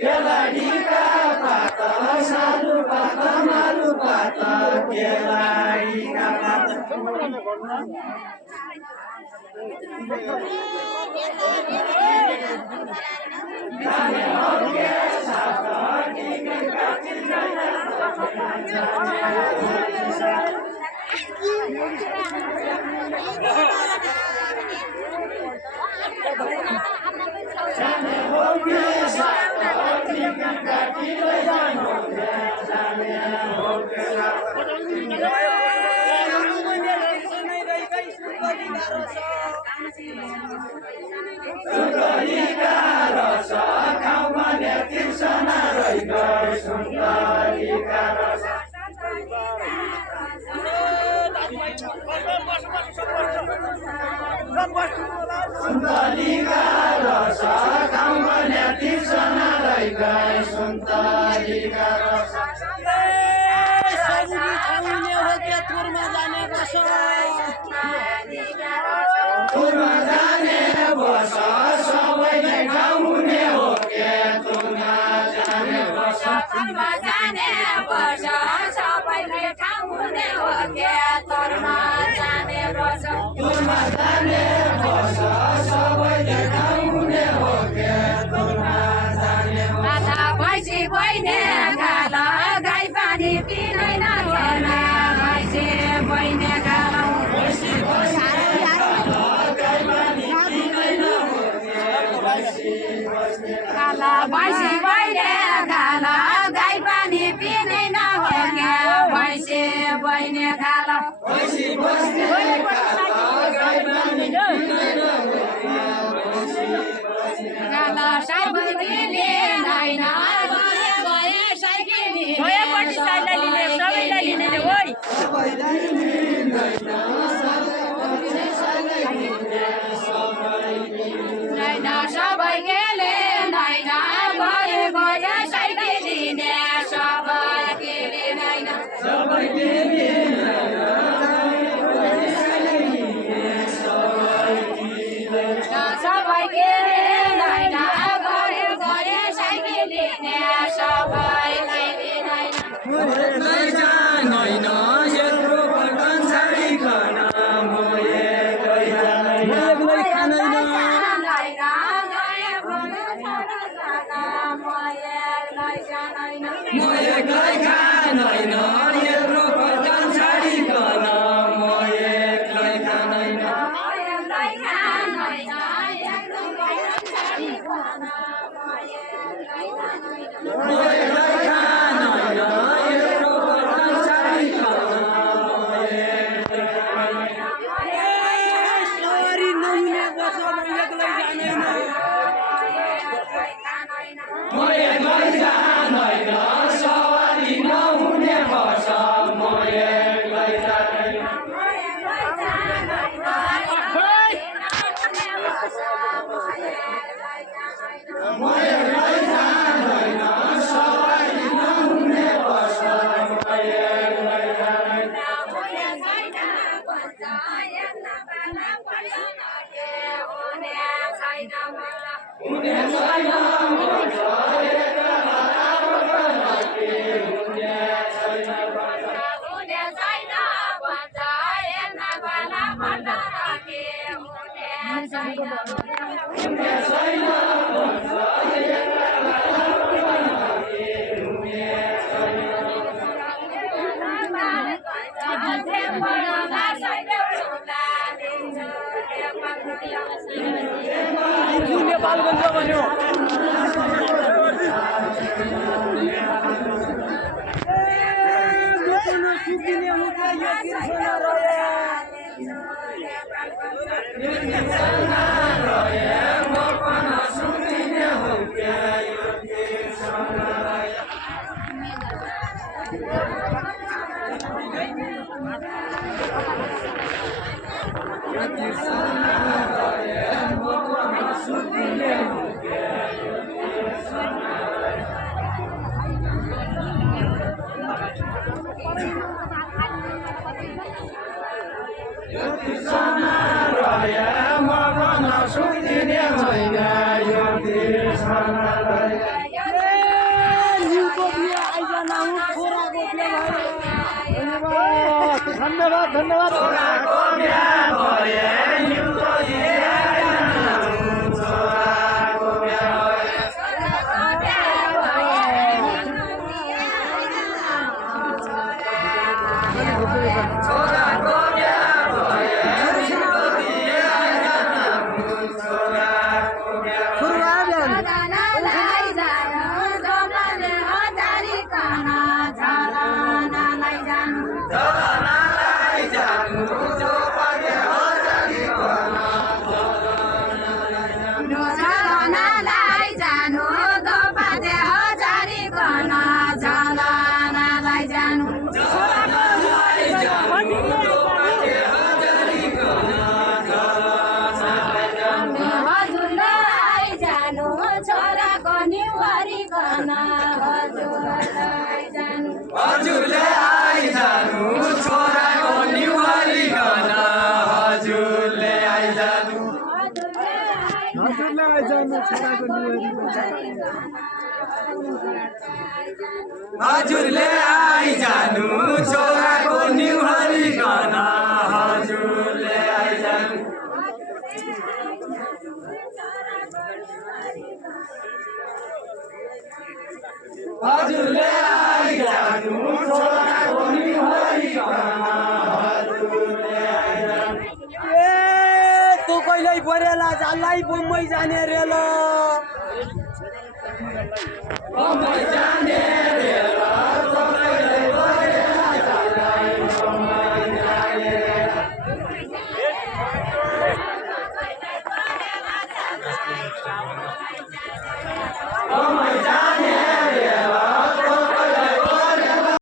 Keladika pata salu pata malu pata keladika pata Jane hoke sabda kingen katil jana Jane hoke sabda kingen katil jana Jane hoke Suntalika rasa kau menetir sana roigai Suntalika rasa Suntalika rasa kau menetir sana roigai Suntalika rasa Turma जाने बसा सबैले गाउने हो के turma जाने बसा turma जाने बसा सबैले गाउने हो के turma जाने बसा turma जाने बसा सबैले गाउने हो के turma जाने बसा भैँसी बहिनी गाला गाई पानी पिँदैन छैन भैँसी बहिनी गाला भैँसी Kala भैँसी बहिनी गाला गाई पानी पिँदैन हो क्या भैँसी बहिनी गाला भैँसी बहिनी गाला गाई पानी पिँदैन हो क्या गाला साइकिलले नाइन गए साइकिलले गएपछि साइकिलले सबैलाई लिने ओइ सबैलाई लिँदैन सबै गेले नाइन गए गए साइकिल लिने सबै गेले नाइन सबै गेले सबै गेले नाइन गए गए साइकिल लिने सबै गेले नाइन नाइन यत्रो पटन छाडिकन म एक्लै जाँदैन म एक्लै खाँदैन यत्रो पटन छाडिकन म एक्लै खाँदैन म एक्लै खाँदैन यत्रो पटन छाडिकन म एक्लै खाँदैन सवारी नहुने बस म एक्लै जाँदैन म एक्लै जाँदैन सवारी नहुने बस म एक्लै जाँदैन म एक्लै जाँदैन सवारी नहुने बस म एक्लै जाँदैन हुने छैन नेपालगञ्ज भन्यो सुकिने मुखा यो कृष्ण रहे म पनि सुकिने हो क्या यो कृष्ण रहे धन्यवाद धन्यवाद हजुरले आइजानु छोराको निवारीकन हजुरले आइजानु हजुरले आइजानु छोराको निवारीकन हजुरले आइजानु हजुरले आइजानु छोराको निवारीकन हजुरले आइजानु तँ कहिल्यै परेला जान्लाई बम्बई जाने रेलो बम्बई जाने रेलो कहिल्यै परेला जान्लाई बम्बई जाने रेलो